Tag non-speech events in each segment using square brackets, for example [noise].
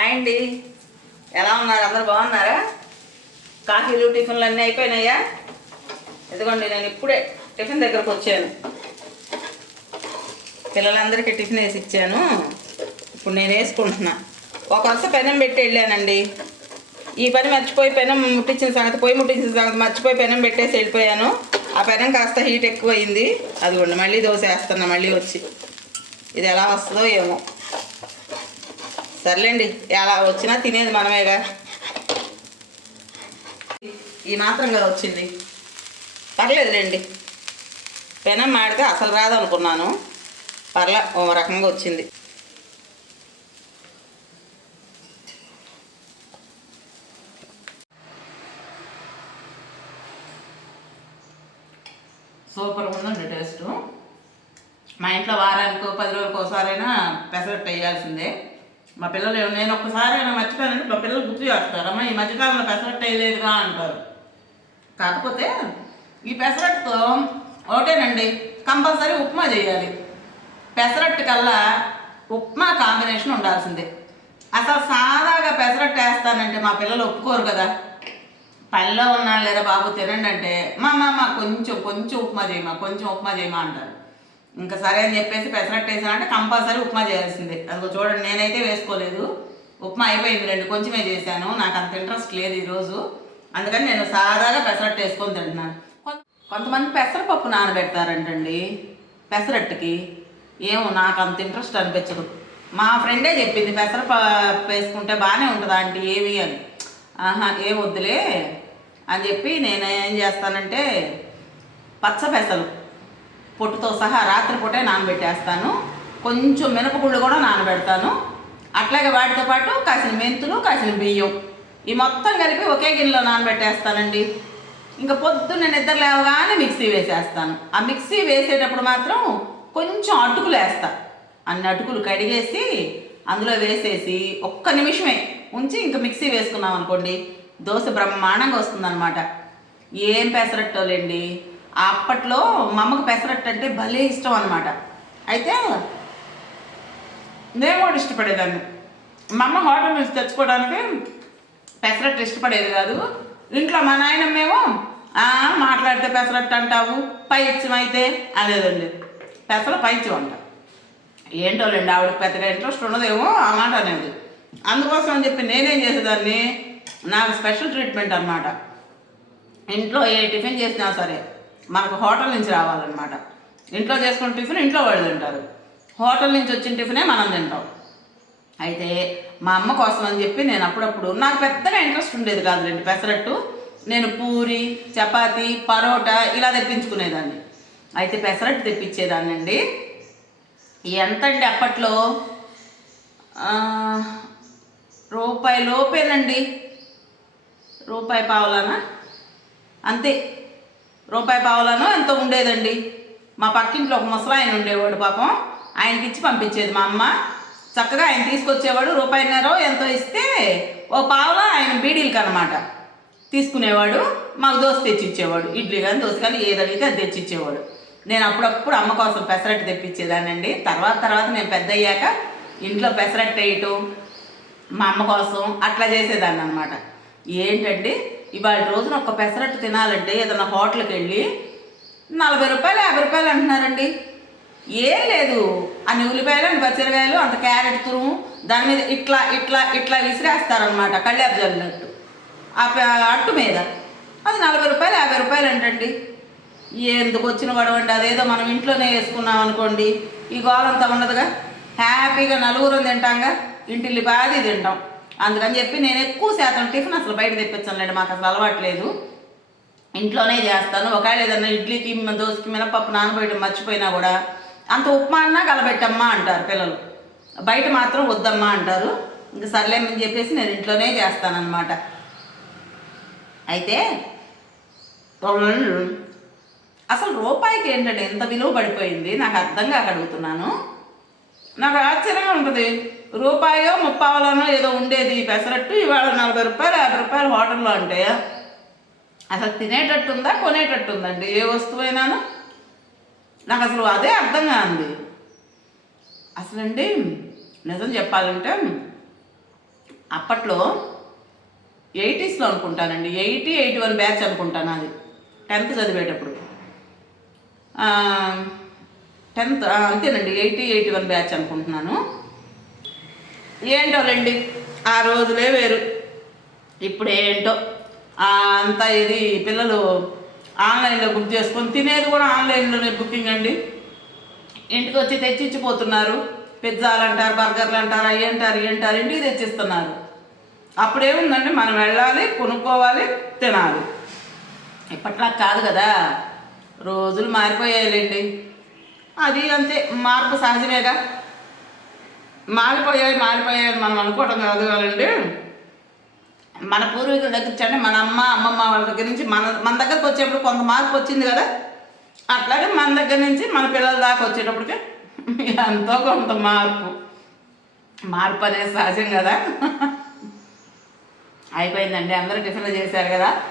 Hi అండి. ఎలా ఉన్నారు? అందరు బాగున్నారా? కాఫీలు టిఫిన్లు అన్నీ అయిపోయినాయా? ఇదిగోండి నేను ఇప్పుడే టిఫిన్ దగ్గరకు వచ్చాను. పిల్లలందరికీ టిఫిన్ వేసి ఇచ్చాను. ఇప్పుడు నేను వేసుకుంటున్నా. ఒక వరుస పెనం పెట్టి వెళ్ళానండి. ఈ పని మర్చిపోయి పెనం ముట్టించిన సంగతి పొయ్యి ముట్టించిన సంగతి మర్చిపోయి పెనం పెట్టేసి వెళ్ళిపోయాను. ఆ పెనం కాస్త హీట్ ఎక్కువ అయింది అదిగోండి మళ్ళీ దోశ వేస్తున్నా మళ్ళీ వచ్చి. ఇది ఎలా వస్తుందో ఏమో. సర్లేండి ఎలా వచ్చినా తినేది మనమేగా. ఈ మాత్రం కదా వచ్చింది. పర్లేదులేండి పెనం మాడితే అసలు రాదనుకున్నాను. పర్లే ఓ రకంగా వచ్చింది. సూపర్ ఉందండి టేస్ట్. మా ఇంట్లో వారానికి పది రోజులకు ఒకసారైనా పెసరట్టు వేయాల్సిందే. మా పిల్లలు నేను ఒక్కసారి అయినా మర్చిపోయానంటే మా పిల్లలు గుర్తు చేస్తారు. అమ్మ ఈ మధ్యకాలంలో పెసరట్టు వేయలేదుగా అంటారు. కాకపోతే ఈ పెసరట్టుతో ఒకటేనండి కంపల్సరీ ఉప్మా చేయాలి. పెసరట్టు కల్లా ఉప్మా కాంబినేషన్ ఉండాల్సిందే. అసలు సాదాగా పెసరట్టు వేస్తానంటే మా పిల్లలు ఒప్పుకోరు కదా. పనిలో ఉన్నాను లేదా బాబు తినండి అంటే మా మా మా కొంచెం కొంచెం ఉప్మా చేయమా కొంచెం ఉప్మా చేయమా అంటారు. ఇంకా సరే అని చెప్పేసి పెసరట్టు వేసానంటే కంపల్సరీ ఉప్మా చేయాల్సిందే. అది చూడండి నేనైతే వేసుకోలేదు. ఉప్మా అయిపోయింది రెండు కొంచెమే చేశాను. నాకు అంత ఇంట్రెస్ట్ లేదు ఈరోజు. అందుకని నేను సాదాగా పెసరట్టు వేసుకొని తింటున్నాను. కొంతమంది పెసరపప్పు నానబెడతారంటండి పెసరట్టుకి. ఏమో నాకు అంత ఇంట్రెస్ట్ అనిపించదు. మా ఫ్రెండే చెప్పింది పెసరపప్పు వేసుకుంటే బాగానే ఉంటుంది ఆంటీ? ఏవి అని. ఆహా ఏం వద్దులే అని చెప్పి నేను ఏం చేస్తానంటే పచ్చ పెసలు పొట్టుతో సహా రాత్రిపూటే నానబెట్టేస్తాను. కొంచెం మినపగుళ్ళు కూడా నానబెడతాను. అట్లాగే వాటితో పాటు కాసిన మెంతులు కాసిన బియ్యం. ఈ మొత్తం కలిపి ఒకే గిన్నెలో నానబెట్టేస్తానండి. ఇంకా పొద్దున్న నిద్ర లేవగానే మిక్సీ వేసేస్తాను. ఆ మిక్సీ వేసేటప్పుడు మాత్రం కొంచెం అటుకులు వేస్తా. అన్ని అటుకులు కడిగేసి అందులో వేసేసి ఒక్క నిమిషమే ఉంచి ఇంకా మిక్సీ వేసుకున్నాం అనుకోండి దోశ బ్రహ్మాండంగా వస్తుందన్నమాట. ఏం పెసరట్టోలేండి? అప్పట్లో మా అమ్మకు పెసరట్టు అంటే భలే ఇష్టం అనమాట అయితే నేను కూడా ఇష్టపడేదాన్ని. మా అమ్మ హోటల్ నుంచి తెచ్చుకోవడానికి పెసరట్టు ఇష్టపడేది కాదు. ఇంట్లో మా నాయనమ్మేమో మాట్లాడితే పెసరట్టు అంటావు పైత్యం అయితే అనేదండి. పెసర పైత్యం అంట. ఏంటోలేండి ఆవిడకి పెద్దగా ఇంట్రెస్ట్ ఉండదేమో ఆ మాట అనేది. అందుకోసం అని చెప్పి నేనేం చేసేదాన్ని నాకు స్పెషల్ ట్రీట్మెంట్ అనమాట ఇంట్లో ఏ టిఫిన్ చేసినా సరే. మనకు హోటల్ నుంచి రావాలన్నమాట. ఇంట్లో చేసుకున్న టిఫిన్ ఇంట్లో వాళ్ళు తింటారు. హోటల్ నుంచి వచ్చిన టిఫినే మనం తింటాం. అయితే మా అమ్మ కోసం అని చెప్పి నేను అప్పుడప్పుడు నాకు పెద్దగా ఇంట్రెస్ట్ ఉండేది కాదు రెండు పెసరట్టు నేను పూరి చపాతి పరోటా ఇలా తెప్పించుకునేదాన్ని. అయితే పెసరట్టు తెప్పించేదాన్ని అండి ఎంత అండి అప్పట్లో రూపాయి లోపేనండి. రూపాయి పావులానా? అంతే. రూపాయి పావులను ఎంతో ఉండేదండి. మా పక్కింట్లో ఒక ముసలాయన ఉండేవాడు పాపం. ఆయనకి ఇచ్చి పంపించేది మా అమ్మ. చక్కగా ఆయన తీసుకొచ్చేవాడు రూపాయిన్నర ఎంతో ఇస్తే ఓ పావులా ఆయన బీడీలకి అనమాట తీసుకునేవాడు మాకు దోశ తెచ్చిచ్చేవాడు. ఇడ్లీ కానీ దోశ కానీ ఏది అడిగితే అది తెచ్చిచ్చేవాడు. నేను అప్పుడప్పుడు అమ్మ కోసం పెసరట్టు తెప్పించేదానండి తర్వాత తర్వాత నేను పెద్ద అయ్యాక ఇంట్లో పెసరట్టు వేయటం మా అమ్మ కోసం అట్లా చేసేదాన్ని అనమాట ఏంటండి? ఇవాళ రోజున ఒక పెసరట్టు తినాలంటే ఏదైనా హోటల్కి వెళ్ళి నలభై రూపాయలు యాభై రూపాయలు అంటున్నారండి. ఏం లేదు. అన్ని ఉల్లిపాయలు అన్ని పచ్చిరకాయలు అంత క్యారెట్ తురుము దాని మీద ఇట్లా ఇట్లా ఇట్లా విసిరేస్తారనమాట కళ్యాబ్ జల్లినట్టు. ఆ అట్టు మీద. అది నలభై రూపాయలు యాభై రూపాయలు అంటండి. ఎందుకు వచ్చిన గొడవండి అదేదో మనం ఇంట్లోనే వేసుకున్నాం అనుకోండి. ఈ గోలంతా ఉండదుగా హ్యాపీగా నలుగురం తింటాంగా. ఇంటిల్లి బాధి తింటాం. అందుకని చెప్పి నేను ఎక్కువ శాతం టిఫిన్ అసలు బయట తెప్పించనులేండి మాకు అసలు అలవాట్లేదు ఇంట్లోనే చేస్తాను. ఒకవేళ ఏదన్నా ఇడ్లీకి దోశకి మినపప్పు నానబెట్టడం మర్చిపోయినా కూడా అంత ఉప్మా అన్నా కలబెట్టమ్మా అంటారు పిల్లలు. బయట మాత్రం వద్దమ్మా అంటారు. ఇంకా సర్లేమని చెప్పేసి నేను ఇంట్లోనే చేస్తానన్నమాట. అయితే అసలు రూపాయికి ఏంటంటే ఎంత విలువ పడిపోయింది నాకు అర్థం కాక అడుగుతున్నాను. నాకు ఆశ్చర్యంగా ఉంటుంది. రూపాయో ముప్పావలోనో ఏదో ఉండేది. పెసరట్టు ఇవాళ నలభై రూపాయలు యాభై రూపాయలు హోటల్లో అంటే అసలు తినేటట్టుందా కొనేటట్టుందండి? ఏ వస్తువైనాను? నాకు అసలు అదే అర్థం కాంది అసలండి నిజం చెప్పాలంటే అప్పట్లో ఎయిటీస్లో అనుకుంటానండి. ఎయిటీ ఎయిటీ వన్ బ్యాచ్ అనుకుంటాను అది. టెన్త్ చదివేటప్పుడు. టెన్త్ అంతేనండి ఎయిటీ ఎయిటీ వన్ బ్యాచ్ అనుకుంటున్నాను. ఏంటోలేండి ఆ రోజులే వేరు. ఇప్పుడు ఏంటో అంతా ఇది పిల్లలు ఆన్లైన్లో బుక్ చేసుకొని తినేది కూడా ఆన్లైన్లోనే బుకింగ్ అండి. ఇంటికి వచ్చి తెచ్చిచ్చిపోతున్నారు. పిజ్జాలు అంటారు బర్గర్లు అంటారు అవి అంటారు ఇవి అంటారు ఇంటికి తెచ్చిస్తున్నారు. అప్పుడేముందండి మనం వెళ్ళాలి కొనుక్కోవాలి తినాలి. ఇప్పట్లా కాదు కదా రోజులు మారిపోయాయిలేండి. అది అంతే మార్పు సహజమేగా. మారిపోయాయి మారిపోయాయి మనం అనుకోవడం కాదు కదండి. మన పూర్వీకుల దగ్గర నుంచి మన అమ్మ అమ్మమ్మ వాళ్ళ దగ్గర నుంచి మన మన దగ్గరకు వచ్చేప్పుడు కొంత మార్పు వచ్చింది కదా. అట్లాగే మన దగ్గర నుంచి మన పిల్లల దాకా వచ్చేటప్పటికి ఎంతో కొంత మార్పు. మార్పు అనేది సహజం కదా. అయిపోయిందండి అందరూ టిఫిన్లు చేశారు కదా.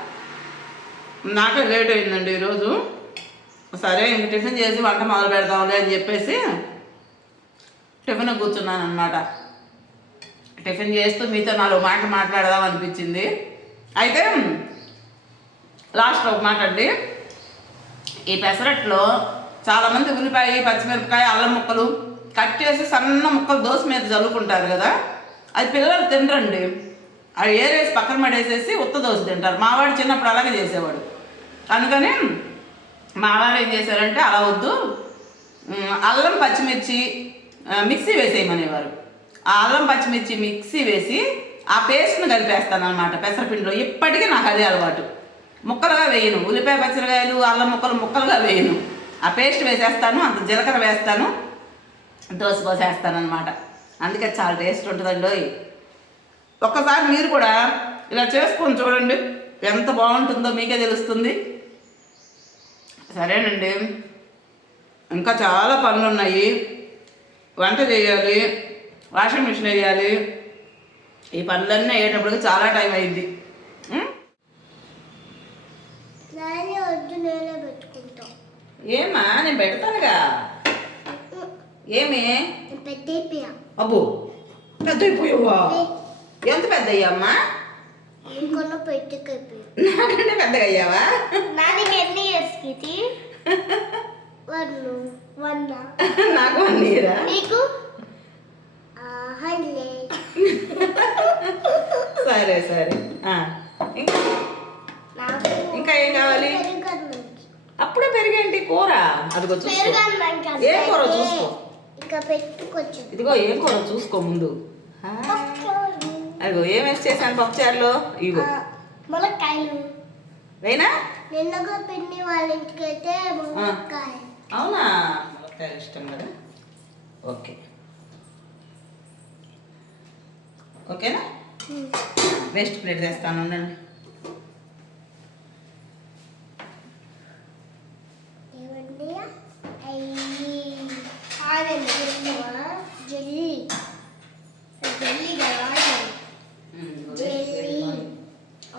నాకు లేట్ అయిందండి ఈరోజు. సరే ఇంక టిఫిన్ చేసి వంట మొదలు పెడదాంలే అని చెప్పేసి టిఫిన్ కూర్చున్నాను అనమాట టిఫిన్ చేస్తూ మీతో నాలుగు మాటలు మాట్లాడదాం అనిపించింది. అయితే లాస్ట్ ఒక మాట అండి. ఈ పెసరట్లో చాలామంది ఉల్లిపాయ పచ్చిమిరపకాయ అల్లం ముక్కలు కట్ చేసి సన్న ముక్కలు దోశ మీద చల్లుకుంటారు కదా అది పిల్లలు తినరండి. అవి ఏరేసి పక్కన పడేసేసి ఉత్త దోశ తింటారు. మావాడు చిన్నప్పుడు అలాగే చేసేవాడు. అందుకని మావాడు ఏం చేశారంటే అలా వద్దు. అల్లం పచ్చిమిర్చి మిక్సీ వేసేయమనేవారు. ఆ అల్లం పచ్చిమిర్చి మిక్సీ వేసి ఆ పేస్ట్ను కలిపేస్తాను అనమాట పెసరపిండిలో. ఇప్పటికీ నాకు అదే అలవాటు. ముక్కలుగా వేయను. ఉల్లిపాయ పచ్చిమిరకాయలు అల్లం ముక్కలు ముక్కలుగా వేయను. ఆ పేస్ట్ వేసేస్తాను అంత జీలకర్ర వేస్తాను దోశ పోసేస్తాను అనమాట అందుకే చాలా టేస్ట్ ఉంటుందండి ఒక్కసారి మీరు కూడా ఇలా చేసుకొని చూడండి. ఎంత బాగుంటుందో మీకే తెలుస్తుంది. సరేనండి. ఇంకా చాలా పనులు ఉన్నాయి వంట చేయాలి వాషింగ్ మిషన్ వేయాలి. ఈ పనులన్నీ అయ్యేటప్పటికి చాలా టైం అయింది. ఏమా నేను పెడతానుగా. ఏమి? అబ్బో పెద్ద. అయిపోయావా ఎంత పెద్ద అయ్యామ్మా పెట్టుకెప్పి నాకంటే పెద్దగా అయ్యావా? నాని ఎన్ని ఇయర్స్కి వన్ వన్ నాకు వన్ ఇయరా నీకు సరే సరే. ఇంకా? ఇంకా ఏం కావాలి? అప్పుడే పెరిగేంటి కూర? అదిగో చూసుకో. ఏ కూర చూసుకో? ఇదిగో ఏం కూర చూసుకో ముందు? అదిగో ఏం వేసి చేశాను పప్పుచారులో ఇగో ములక్కాయలు వేనా నిన్నగా పిన్ని వాళ్ళ ఇంటికి అయితే ములక్కాయ అవునా? ములక్కాయలు ఇష్టం కదా? ఓకే. ఓకేనా? వేస్ట్ ప్లేట్ తెస్తాను ఉండండి ఏమండి అయ్యి ఆగండి చెప్తావా జెల్లీ జెల్లీ కదా jelly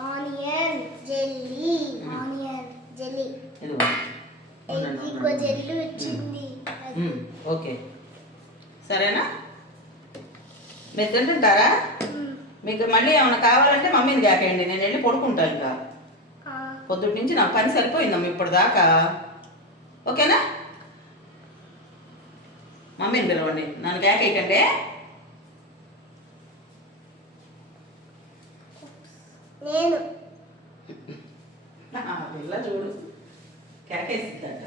onion jelly onion jelly ఇదిగో ఉండండి, ఇంకో ఉండండి. జెల్లీ వచ్చింది మ్మ్, ఓకే సరేనా మ్మ్. మీకు మళ్ళీ ఏమైనా కావాలంటే మమ్మీని కాకేయండి నేను వెళ్ళి పడుకుంటాను ఇంకా. పొద్దుటి నుంచి నాకు పని సరిపోయిందమ్మ ఇప్పుడు దాకా ఓకేనా? మమ్మీని పిలవండి నన్ను కేకేయకండి. నేను. పిల్ల చూడు కేకేసిందట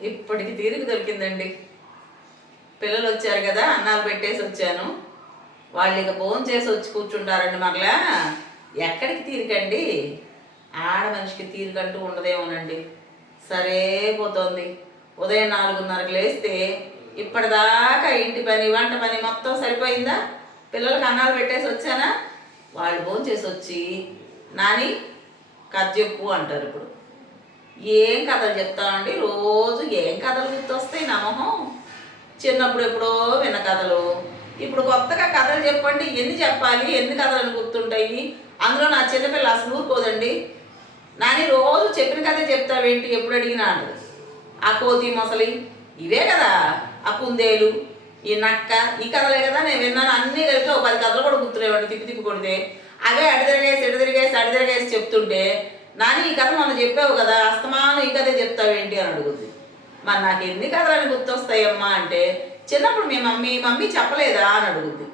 ఇప్పటికి తీరిక దొరికిందండి. పిల్లలు వచ్చారు కదా అన్నాలు పెట్టేసి వచ్చాను. వాళ్ళు ఇక ఫోన్ చేసి వచ్చి కూర్చుంటారండి మరలా. ఎక్కడికి తీరికండి? ఆడ మనిషికి తీరికంటూ ఉండదేమోనండి. సరే పోతోంది. ఉదయం నాలుగున్నరకు లేస్తే ఇప్పటిదాకా ఇంటి పని వంట పని మొత్తం సరిపోయిందా? పిల్లలకు అన్నాలు పెట్టేసి వచ్చానా? వాళ్ళు ఫోన్ చేసి వచ్చి నాని కథ చెప్పు అంటారు ఇప్పుడు. ఏం కథలు చెప్తామండి రోజు ఏం కథలు గుర్తొస్తాయి నా మొహం చిన్నప్పుడు ఎప్పుడో విన్న కథలు. ఇప్పుడు కొత్తగా కథలు చెప్పండి. ఎన్ని చెప్పాలి? ఎన్ని కథలు గుర్తుంటాయి? అందులో నా చిన్నపిల్ల అసలు ఊరుకోదండి. నాని రోజు చెప్పిన కథ చెప్తావేంటి? ఎప్పుడు అడిగినా ఆ కోతి మొసలి ఇవే కదా. ఆ కుందేలు ఈ నక్క ఈ కథలే కదా నేను విన్నాను. అన్నీ కలిపి ఒక పది కథలు కూడా గుర్తులేవండి. తిప్పి తిప్పి కొడితే అవే అడి తిరిగేసి ఎడు తిరిగేసి అడి చెప్తుంటే నాని ఈ కథ మొన్న చెప్పావు కదా అస్తమానం ఈ కథే చెప్తావేంటి అని అడుగుద్ది. మరి నాకు ఎన్ని కథలని గుర్తొస్తాయమ్మా అంటే చిన్నప్పుడు మీ మమ్మీ మమ్మీ చెప్పలేదా అని అడుగుద్ది.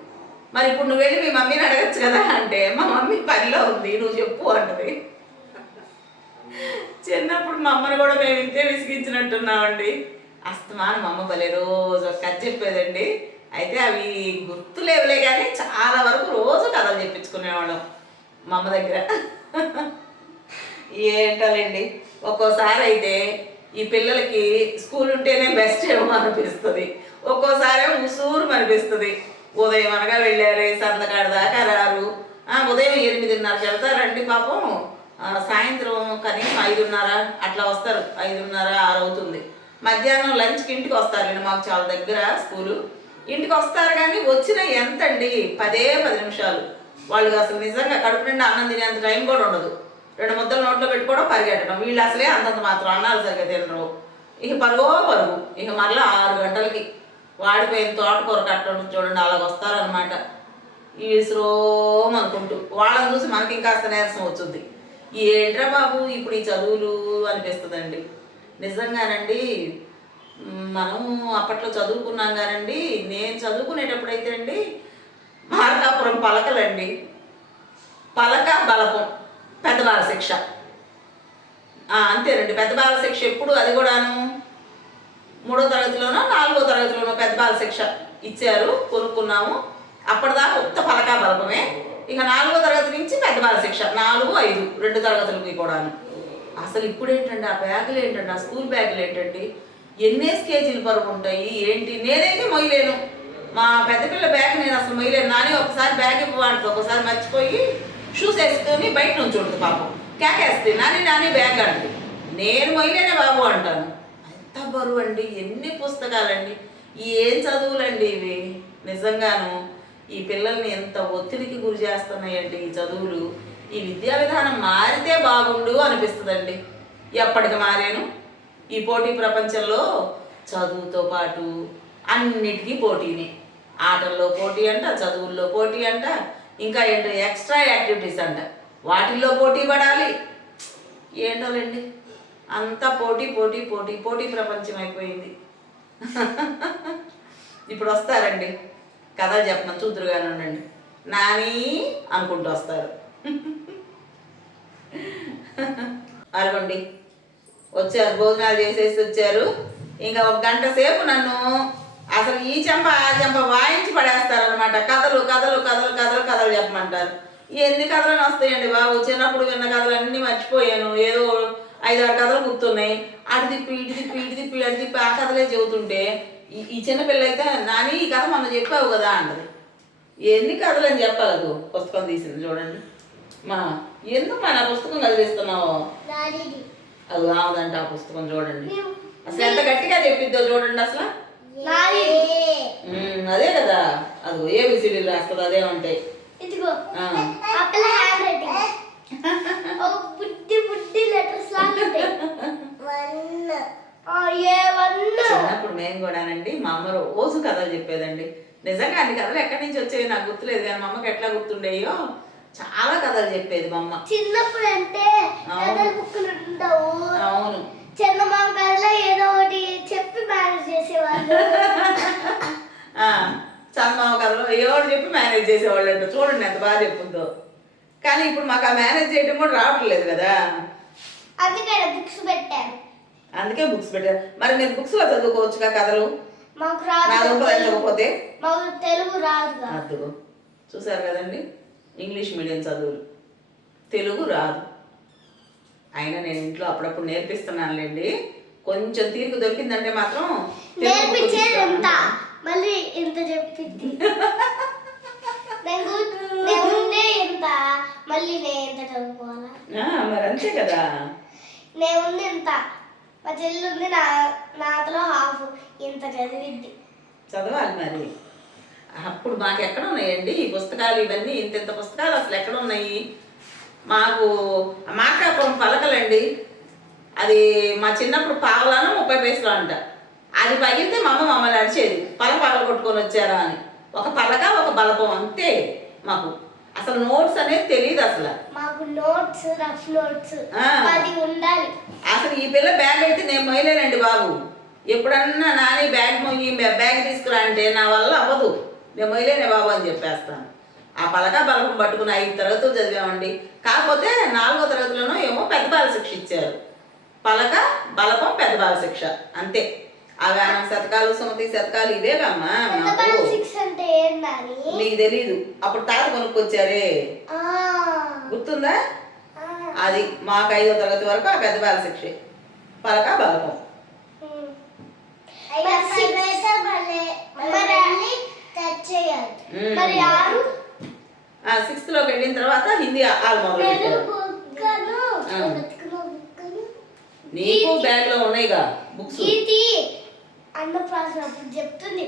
మరి ఇప్పుడు నువ్వు వెళ్ళి మీ మమ్మీని అడగచ్చు కదా అంటే మా మమ్మీ పనిలో ఉంది నువ్వు చెప్పు అంటది. చిన్నప్పుడు మా అమ్మని కూడా మేము ఇంతే విసిగించినట్టున్నామండి. అస్తమానం మా అమ్మ భలే రోజు ఒక కథ చెప్పేదండి. అయితే అవి గుర్తు లేవులే కానీ చాలా వరకు రోజు కథలు చెప్పించుకునేవాళ్ళం మా అమ్మ దగ్గర. ఏంటోలేండి? ఒక్కోసారి అయితే ఈ పిల్లలకి స్కూల్ ఉంటేనే బెస్ట్ ఏమో అనిపిస్తుంది. ఒక్కోసారి ముసూరు అనిపిస్తుంది. ఉదయం అనగా వెళ్ళారు సందకాడ దాకా రారు. ఉదయం ఎనిమిదిన్నరకి వెళ్తారండి పాపం సాయంత్రం కనీసం ఐదున్నర అట్లా వస్తారు. ఐదున్నర ఆరు అవుతుంది మధ్యాహ్నం లంచ్కి ఇంటికి వస్తారండి మాకు చాలా దగ్గర స్కూలు. ఇంటికి వస్తారు కానీ వచ్చిన ఎంతండి? పదే పది నిమిషాలు. వాళ్ళు అసలు నిజంగా కడుపు నిండా అన్నం టైం కూడా ఉండదు. రెండు ముద్దలు నోట్లో పెట్టుకోవడం పరిగెట్టడం. వీళ్ళు అసలే అంతంత మాత్రం అన్నారు సరిగ్గా తినరు. ఇక పరుగో పరుగు. ఇక మరలా ఆరు గంటలకి వాడిపోయిన తోటకూర కట్టడం చూడండి అలాగ వస్తారనమాట ఈ విసురోం అనుకుంటూ. వాళ్ళని చూసి మనకి ఇంకాస్త నీరసం వచ్చింది ఏంట్రా బాబు ఇప్పుడు ఈ చదువులు అనిపిస్తుందండి. నిజంగానండి మనం అప్పట్లో చదువుకున్నాం కానండి నేను చదువుకునేటప్పుడైతే అండి మార్కాపురం పలకలండి. పలక బలపం. పెద్ద బాల శిక్ష. అంతేనండి పెద్ద బాల శిక్ష ఎప్పుడు అది కూడాను మూడో తరగతిలోనో నాలుగో తరగతిలోనో పెద్ద బాల శిక్ష ఇచ్చారు కొనుక్కున్నాము. అప్పటిదాకా ఉత్త పలక బలపమే. ఇక నాలుగో తరగతి నుంచి పెద్ద బాల శిక్ష నాలుగు ఐదు రెండు తరగతులకి కూడాను. అసలు ఇప్పుడు ఏంటండి ఆ బ్యాగులు ఏంటండి ఆ స్కూల్ బ్యాగులు ఏంటండి? ఎన్నేసి కేజీలు బరువు ఉంటాయి ఏంటి? నేనైతే మొయ్యలేను. మా పెద్దపిల్ల బ్యాగ్ నేను అసలు మొయ్యలేను. నానే ఒకసారి బ్యాగ్ ఇవ్వాలి ఒకసారి మర్చిపోయి షూస్ వేసుకొని బయట నుంచి ఉంటుంది పాపం. కేకేస్తే నాని నాని బ్యాగ్ అండి నేను మొయ్యలేనే బాబు అంటాను. ఎంత బరువు అండి ఎన్ని పుస్తకాలండి. ఏం చదువులండి ఇవి? నిజంగాను ఈ పిల్లల్ని ఎంత ఒత్తిడికి గురి చేస్తున్నాయండి ఈ చదువులు. ఈ విద్యా విధానం మారితే బాగుండు అనిపిస్తుందండి. ఎప్పటికి మారాను? ఈ పోటీ ప్రపంచంలో చదువుతో పాటు అన్నిటికీ పోటీనే. ఆటల్లో పోటీ అంట చదువుల్లో పోటీ అంట ఇంకా ఏంటో ఎక్స్ట్రా యాక్టివిటీస్ అంట. వాటిల్లో పోటీ పడాలి. ఏంటోలేండి? అంతా పోటీ పోటీ పోటీ పోటీ ప్రపంచం అయిపోయింది. ఇప్పుడు వస్తారండి. కథ చెప్పను? చూతురుగానే ఉండండి. నాని అనుకుంటూ వస్తారు. అరగండి. వచ్చారు భోజనాలు చేసేసి వచ్చారు. ఇంకా ఒక గంట సేపు నన్ను అసలు ఈ చెంప ఆ చెంప వాయించి పడేస్తారనమాట కథలు కథలు కథలు కథలు కథలు చెప్పమంటారు. ఎన్ని కథలు వస్తాయండి బాబు? చిన్నప్పుడు విన్న కథలు అన్నీ మర్చిపోయాను. ఏదో ఐదారు కథలు గుర్తున్నాయి. అటు తిప్పి ఇటు తిప్పి ఇటు తిప్పి అటు తిప్పి ఆ కథలే చెబుతుంటే ఈ చిన్నపిల్ల అయితే నాని ఈ కథ మొన్న చెప్పావు కదా అంటది. ఎన్ని కథలు అని చెప్పాలి పుస్తకం తీసింది చూడండి. మా ఎందుకు మా నా పుస్తకం కదిలిస్తున్నావు అది రావదంట ఆ పుస్తకం చూడండి. అసలు ఎంత గట్టిగా చెప్పిద్దో చూడండి అసలు నాది ఉమ్, అదే కదా అది ఏబిసిడీలు రాస్తుంది అదే ఉంటాయి. ఇదిగో. అప్పల హ్యాండ్ రైటింగ్ ఒక బుడ్డి బుడ్డి లెటర్స్ లాగా ఉంటాయి. చిన్నప్పుడు మేము కూడానండి మా అమ్మ రోజు కథలు చెప్పేదండి. నిజంగా అన్ని కథలు ఎక్కడి నుంచి వచ్చేవి నాకు గుర్తులేదు కానీ మా అమ్మకి ఎట్లా గుర్తుండేయో చాలా కథలు చెప్పేది మా అమ్మ. చిన్నప్పుడు అంటే అవును. కథల బుక్కులు ఉండవు అవును. చందమామ కథలో ఏదో ఒకటి చెప్పి మేనేజ్ చేసేవాళ్ళు. చందమామ కథలో ఎవరు చెప్పి మేనేజ్ చేసేవాళ్ళంట. చూడండి ఎంత బాగా చెప్పుద్దో. కానీ ఇప్పుడు మాకు ఆ మేనేజ్ చేయడం కూడా రావట్లేదు కదా. అందుకే బుక్స్ పెట్టాను అందుకే బుక్స్ పెట్టారు. మరి మీరు బుక్స్లో చదువుకోవచ్చుగా కథలు? మాకు రాదు. చదవకపోతే? మాకు తెలుగు రాదుగా. అద్దుగో చూసారు కదండి? ఇంగ్లీష్ మీడియం చదువులు. తెలుగు రాదు. అయినా నేను ఇంట్లో అప్పుడప్పుడు నేర్పిస్తున్నానులేండి. కొంచెం తీరిక దొరికిందంటే మాత్రం మళ్ళీ ఇంత చెప్పింది. ఎంత మళ్ళీ నేను ఎంత చదువుకోవాలా? మరి అంతే కదా. నేను ఉంది ఎంత మా చెల్లి ఉంది నా నాతో హాఫ్ ఇంత చదివిద్ది. చదవాలి మరి. అప్పుడు మాకు ఎక్కడ ఉన్నాయండి ఈ పుస్తకాలు ఇవన్నీ? ఇంత ఇంత పుస్తకాలు అసలు ఎక్కడ ఉన్నాయి? మాకు మార్కాపురం పలకలండి. అది మా చిన్నప్పుడు పావలాను ముప్పై పైసలు అంట. అది పగిలితే మా అమ్మ మమ్మల్ని అడిచేది పల పగలు కొట్టుకొని వచ్చారా అని. ఒక పలక ఒక బలపం అంతే మాకు. అసలు నోట్స్ అనేది తెలియదు అసలు. మాకు నోట్స్ రఫ్ నోట్స్. అది ఉండాలి. అసలు ఈ పిల్ల బ్యాగ్ అయితే నేను మొయ్యలేనండి బాబు. ఎప్పుడన్నా నాని బ్యాగ్ మొయ్యి బ్యా- బ్యాగ్ తీసుకురా అంటే నా వల్ల అవ్వదు. నేను మొయ్యలేనే బాబు అని చెప్పేస్తాను. ఆ పలక బలపం పట్టుకుని ఐదు తరగతులు చదివామండి. కాకపోతే నాలుగో తరగతిలోనూ ఏమో పెద్ద బాల శిక్ష ఇచ్చారు. పలక బలపం పెద్ద బాల శిక్ష అంతే. అవి ఆమె శతకాలు సుమతి శతకాలు ఇవే కమ్మా మాకు సిక్స్ అంటే ఏంటని మీకు తెలీదు. అప్పుడు తాత కొనుక్కొచ్చారే. ఆ, గుర్తుందా? అది మాకు ఐదో తరగతి వరకు ఆ పెద్ద బాల శిక్ష పలక ఆరు? సిక్స్త్లోకి వెళ్ళిన తర్వాత హిందీ ఆలు మొదలు నీకు బ్యాగ్లో ఉన్నాయిగా బుక్స్. గీతి అన్నప్రాసన అప్పుడు చెప్తుంది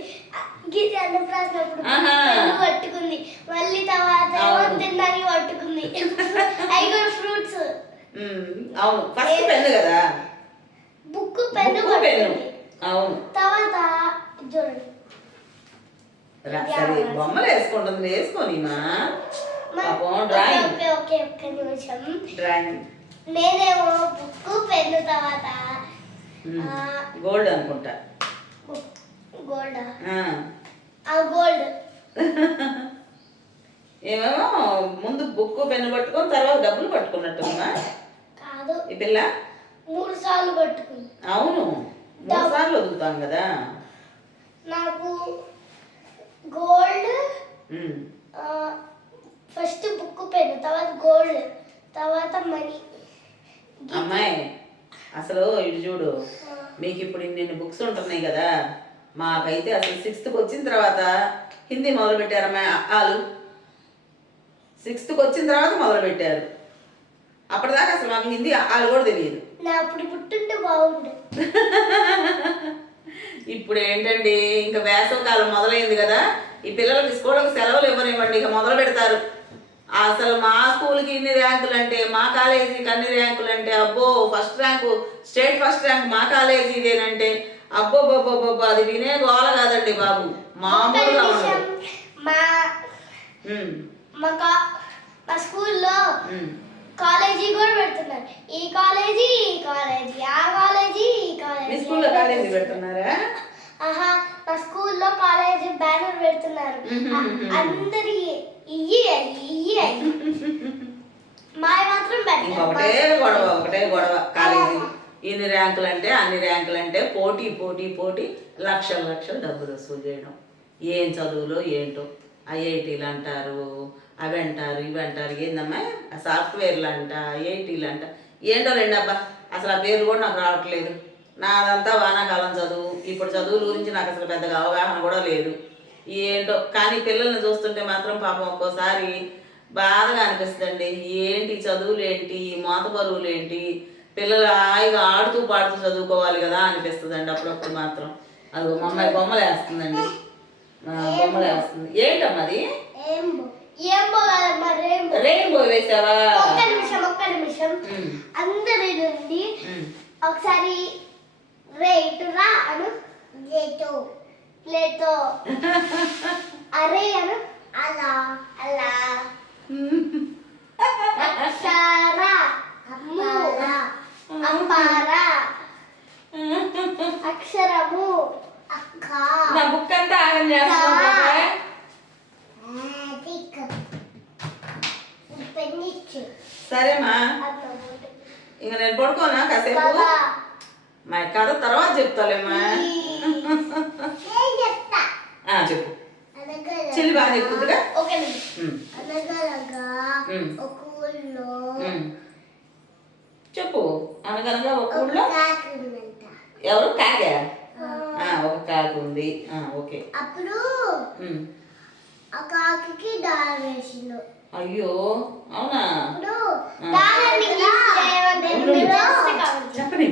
గీతి అన్నప్రాసన అప్పుడు ఆహా. పెన్ను పట్టుకుంది. మళ్ళీ తర్వాత. తినడానికి పట్టుకుంది. [laughs] అవి కూడా ఫ్రూట్స్. అవును. ఫస్ట్ పెన్ను కదా? Book pen book pen. అవును. తర్వాత చూడండి. సరే బొమ్మలు వేసుకుంటుంది. వేసుకొని మా డ్రాయింగ్ ఓకే ఒక్క నిమిషం. డ్రాయింగ్ నేనేమో బుక్ పెన్ను తర్వాత గోల్డ్ అనుకుంటా. ఏమేమో ముందు బుక్ పెన్ను పట్టుకొని తర్వాత డబ్బులు పట్టుకున్నట్టున్నా కాదు. ఈ పిల్ల? మూడు సార్లు పట్టుకుంది అవును. మూడు సార్లు వదులుతాం కదా? నాకు గోల్డ్. ఫస్ట్ బుక్ పెన్ తర్వాత గోల్డ్ తర్వాత మనీ. అమ్మాయి అసలు ఇటు చూడు. మీకు ఇప్పుడు ఇన్ని బుక్స్ ఉంటున్నాయి కదా మాకైతే అసలు సిక్స్త్కి వచ్చిన తర్వాత హిందీ మొదలు పెట్టారమ్మా ఆలు? సిక్స్త్కి వచ్చిన తర్వాత మొదలు పెట్టారు అప్పటిదాకా అసలు మాకు హిందీ ఆలు కూడా తెలియదు. [laughs] ఇప్పుడు ఏంటండి ఇంకా వేసవకాలం మొదలైంది కదా ఈ పిల్లలకి స్కూళ్ళకి సెలవులు ఇవ్వనివ్వండి ఇక మొదలు పెడతారు. అసలు మా స్కూల్కి ఇన్ని ర్యాంకులు అంటే మా కాలేజీకి అన్ని ర్యాంకులు అంటే అబ్బో first rank state first rank మా కాలేజీదేనంటే అబ్బో బొబ్బో అది వినే గోల కాదండి బాబు. మామూలుగా మా స్కూల్లో. కాలేజీ కూడా పెడుతున్నారు. ఈ కాలేజీ ఈ కాలేజీ ఆ కాలేజీ ఈ కాలేజీ స్కూల్లో కాలేజీ పెడుతున్నారా? ఆహా మా స్కూల్లో కాలేజీ బ్యానర్ పెడుతున్నారు. అందరి ఇయ్యి ఇయ్యి మాయ మాత్రం పెట్టారు గొడవ ఒకటే గొడవ. కాలేజీ ఇన్ని ర్యాంకులు అంటే అన్ని ర్యాంకులు అంటే పోటీ పోటీ పోటీ లక్షల లక్షలు డబ్బులు వసూలు చేయడం. ఏం చదువులో ఏంటో. ఐఐటీలు అంటారు అవి అంటారు ఇవి అంటారు. ఏందమ్మా? సాఫ్ట్వేర్లు అంట ఐఐటీలు అంట. ఏంటో లేండి అబ్బా అసలు ఆ పేర్లు కూడా నాకు రావట్లేదు. నాదంతా వానాకాలం చదువు. ఇప్పుడు చదువుల గురించి నాకు అసలు పెద్దగా అవగాహన కూడా లేదు. ఏంటో కానీ పిల్లల్ని చూస్తుంటే మాత్రం పాపం ఒక్కోసారి బాధగా అనిపిస్తుందండి. ఏంటి చదువులు ఏంటి మోత బరువులు ఏంటి పిల్లలు హాయిగా ఆడుతూ పాడుతూ చదువుకోవాలి కదా అనిపిస్తుందండి అప్పుడప్పుడు మాత్రం. అది మా అమ్మాయి బొమ్మలు వేస్తుందండి. బొమ్మలు వేస్తుంది. ఏంటమ్మా అది? రెయిన్బో వేసావా? ఒక్క నిమిషం ఒక్క నిమిషం. అందరి నుండి. ఒకసారి రా అను లేటో లేటో [laughs] అరే అను అలా అలా. అక్షరా అమ్ము అప్పారా. అక్షరము అక్క. నా బుక్ అంతా ఆగం చేస్తున్నావు పెన్నిచ్చు సరేమ్మా ఇంక నేను పడుకోనా కాసేపు? మా కథ తర్వాత చెప్తాలేమ్మా. చెప్పు. చెల్లి బాగా చెప్తుందిగా. చెప్పు. అనగనగా ఒక ఊళ్ళో. ఎవరు? కాగా ఒక కాకి ఉంది. ఓకే. అప్పుడు. ఆ కాకి దారి వేసిండు. అయ్యో అవునా? అప్పుడు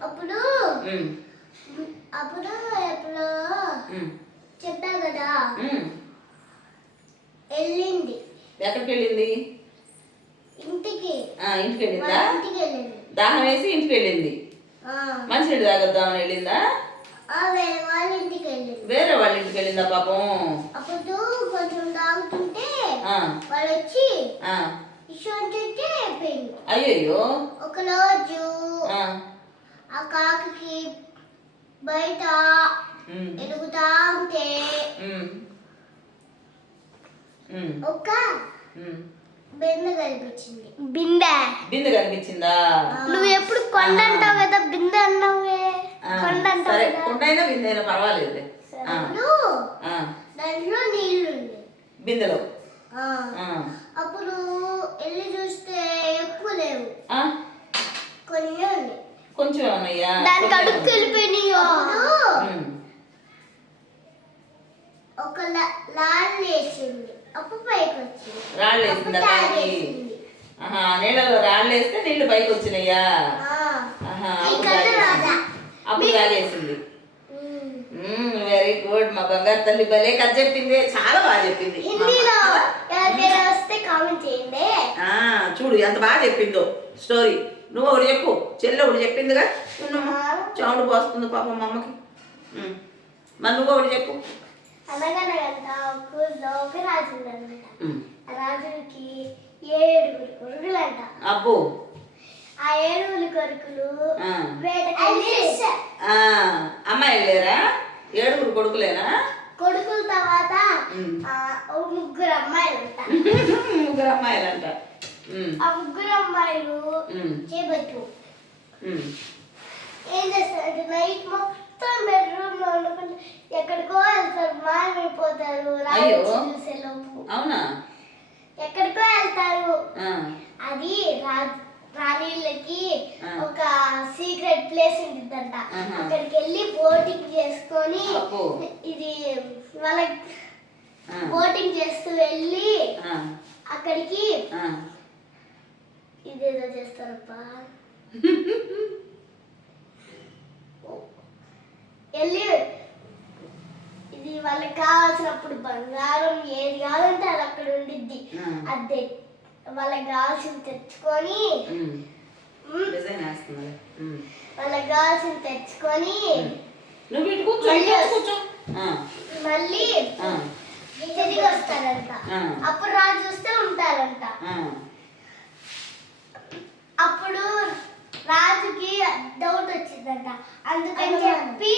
అప్పుడు అప్పుడు ఎప్పుడు ఉమ్, చెప్పా కదా. వెళ్ళింది. ఎక్కడికి వెళ్ళింది ఇంటికి ఇంటికి వాళ్ళ వెళ్ళిందా. దాహం వేసి ఇంటికి వెళ్ళింది మంచినీళ్ళు తాగొద్దామని వెళ్ళిందా? వేరే వాళ్ళ ఇంటికి వెళ్ళింది. వేరే వాళ్ళ ఇంటికి వెళ్ళిందా పాపం? అప్పుడు కొంచెం తాగుతుంటే వాళ్ళు వచ్చి. ఇష్యూ అంటే అయిపోయింది. అయ్యయ్యో. ఒకరోజు ఆ, కాకి బయట ఉమ్, ఎదుగుతా ఉంటే ఒక. బిందె కనిపించింది. బిందె. బిందె కనిపించిందా? నువ్వు ఎప్పుడు కొండ అంటావు కదా బిందె అన్నావే కొండ అంటావు కొండైనా బిందెైనా పర్వాలేదు అప్పుడు దాంట్లో నీళ్ళు ఉంది బిందెలో. ఆ, ఆ, అప్పుడు వెళ్ళి చూస్తే ఎక్కువ లేవు. కొంచెం ఏమన్నయ్యా దానికి కొంచెం అడుగు వెళ్ళిపోయినాయి. ఒక లాల్ వేసింది. అప్పుడు పైకి వచ్చింది రాళ్ళు వేసిందా. ఆహా నీళ్ళలో రాళ్ళు వేస్తే నీళ్ళు పైకి వచ్చినాయా అప్పుడు తాగేసింది. వెరీ గుడ్ మా బంగారు తల్లి భలే కథ చెప్పింది. చాలా బాగా చెప్పింది. చూడు ఎంత బాగా చెప్పిందో. స్టోరీ నువ్వు ఒకటి చెప్పు. చెల్లి ఒకటి చెప్పిందిగా? ఉన్నమ్మా చౌండు పోస్తుంది పాపం మా అమ్మకి. మరి నువ్వు ఒకటి చెప్పు. అనగనగంట ఒక రాజు రాజుకి ఏడుగురు కొడుకులంట. అబ్బో. ఆ ఏడుగురు కొడుకులు అమ్మాయి లేరా? ఏడుగురు కొడుకులేనా? కొడుకుల తర్వాత ముగ్గురు అమ్మాయిలు [laughs] ముగ్గురు అమ్మాయిలంట. ఉమ్, ఆ ముగ్గురు అమ్మాయిలు చేపట్టు. ఏం చేస్తారంటే నైట్ మొత్తం బెడ్రూమ్లో ఉండకుండా ఎక్కడికో వెళ్తారు. వచ్చి చూసే లోపు అవునా ఎక్కడికో వెళ్తారు అది రాణీళ్ళకి. ఒక సీక్రెట్ ప్లేస్ ఉంటుందంట. అక్కడికి వెళ్ళి బోటింగ్ చేసుకొని. ఇది వాళ్ళ ఆ, బోటింగ్ చేస్తూ వెళ్ళి అక్కడికి. ఇదేదో చేస్తారప్పా వెళ్ళి ఇది వాళ్ళకి కావాల్సినప్పుడు బంగారం ఏది కావాలంటే అది అక్కడ ఉండిద్ది. అదే వాళ్ళకి కావాల్సింది తెచ్చుకొని. వాళ్ళకి కావాల్సింది తెచ్చుకొని నువ్వు ఇటు కూర్చో ఇటు వచ్చి కూర్చో ఆ, మళ్ళీ తిరిగి వస్తారంట. అప్పుడు రాజు చూస్తే ఉంటారంట. అప్పుడు రాజుకి డౌట్ వచ్చిందంట. అందుకని చెప్పి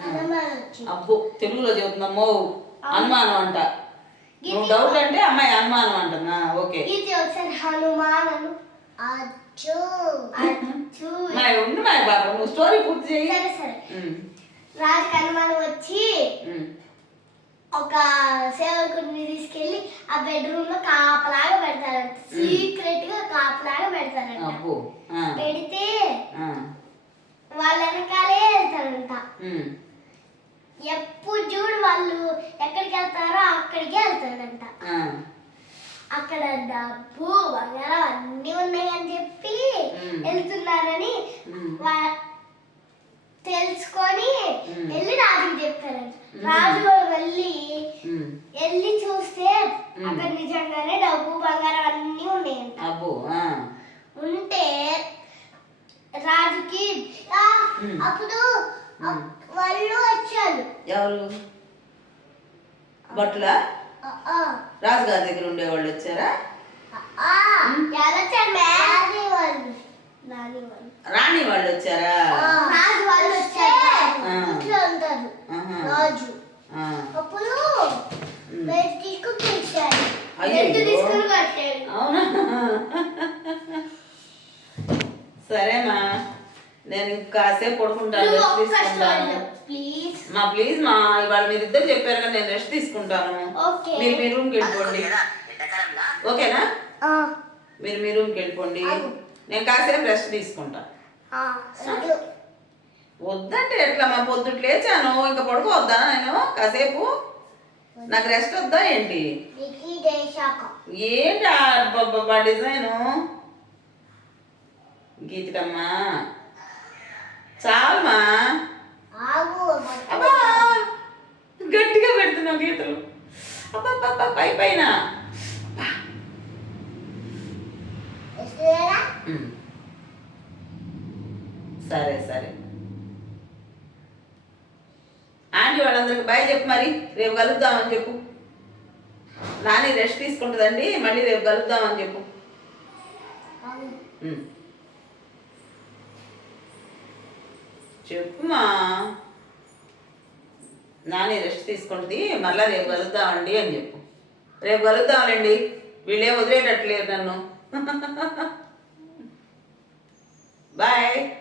అనుమానం వచ్చింది. అబ్బో తెలుగులో చెబుతున్నామో అనుమానం అంట. నువ్వు డౌట్ అంటే అమ్మాయి అనుమానం అంటున్నా ఓకే. ఇది ఒకసారి హనుమాన్ అను అచ్చు [laughs] అచ్చు. మా ఉండు మా బాబు నువ్వు స్టోరీ పూర్తి చేయి. సరే సరే. రాజుకి అనుమానం వచ్చి. ఒక సేవకుడిని తీసుకెళ్ళి ఆ బెడ్రూమ్లో కాపలాగా పెడతారంట. సీక్రెట్గా కాపలాగా పెడతారంట. పెడితే వాళ్ళ వెనకాలే వెళ్తారంట. ఎప్పుడు చూడు వాళ్ళు ఎక్కడికి వెళ్తారో అక్కడికే వెళ్తాడంట ఆ, అక్కడ డబ్బు బంగారం అన్ని ఉన్నాయని చెప్పి మ్మ్. వెళ్తున్నారని తెలుసుకొని. వెళ్ళి రాజుకి చెప్పారంట మ్మ్. రాజు వెళ్ళి. వెళ్ళి చూస్తే. అక్కడ నిజంగానే డబ్బు బంగారం అన్ని ఉన్నాయంట ఉంటే రాజుకి. అప్పుడు వాళ్ళు వచ్చారు ఎవరు బట్ల. రాజుగారి దగ్గర ఉండేవాళ్ళు వచ్చారా. రాణి వాళ్ళు వచ్చారా రాజు వాళ్ళు వచ్చారు. ఆ. ఇంట్లో ఉంటారు. ఆహా. రాజు. ఆ, అప్పుడు ఉమ్. బెడ్ తీసుకుని పిలిచారు. అయ్యయ్యో. బెడ్ తీసుకుని కట్టాడు. అవునా? సరేమా నేను ఇంకాసేపు పడుకుంటాను మా ప్లీజ్ మా ఇవాళ మీరు ఇద్దరు చెప్పారు కదా నేను రెస్ట్ తీసుకుంటాను. ఓకే. మీరు మీ రూమ్కి వెళ్ళిపోండి. ఓకేనా? ఆ, మీరు మీ రూమ్కి వెళ్ళిపోండి. నేను కాసేపు రెస్ట్ తీసుకుంటా. వద్దంటే ఎట్లా మా పొద్దుట లేచాను ఇంకా పడుకోవద్దా నేను? కాసేపు. నాకు రెస్ట్ వద్దా ఏంటి. ఏంటబ్బా అబ్బబ్బబ్బా డిజైను? గీతికమ్మా. చాలమ్మా. గట్టిగా పెడుతున్నావు గీతలు. అబ్బా పై పైన. సరే సరే. ఆంటీ వాళ్ళందరికి బాయ్ చెప్పు మరి. రేపు కలుద్దామని చెప్పు. నాని రెస్ట్ తీసుకుంటుందండి మళ్ళీ రేపు కలుద్దామని చెప్పు. చెప్పుమా. నాని రెస్ట్ తీసుకుంటుంది మళ్ళా రేపు కలుద్దామండి అని చెప్పు. రేపు కలుద్దాంలేండి వీళ్ళేం వదిలేటట్లేరు నన్ను. [laughs] బాయ్.